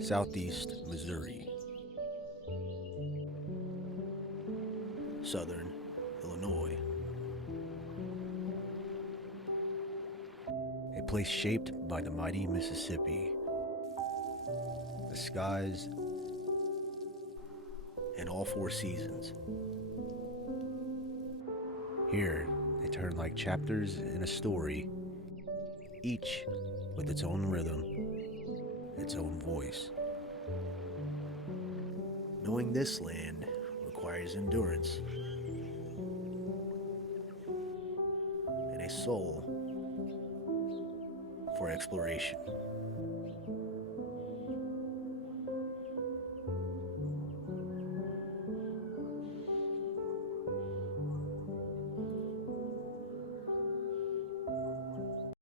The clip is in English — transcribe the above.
Southeast Missouri, Southern Illinois. A place shaped by the mighty Mississippi, the skies, and all four seasons. Here, they turn like chapters in a story, each with its own rhythm, its own voice. Knowing this land requires endurance and a soul for exploration.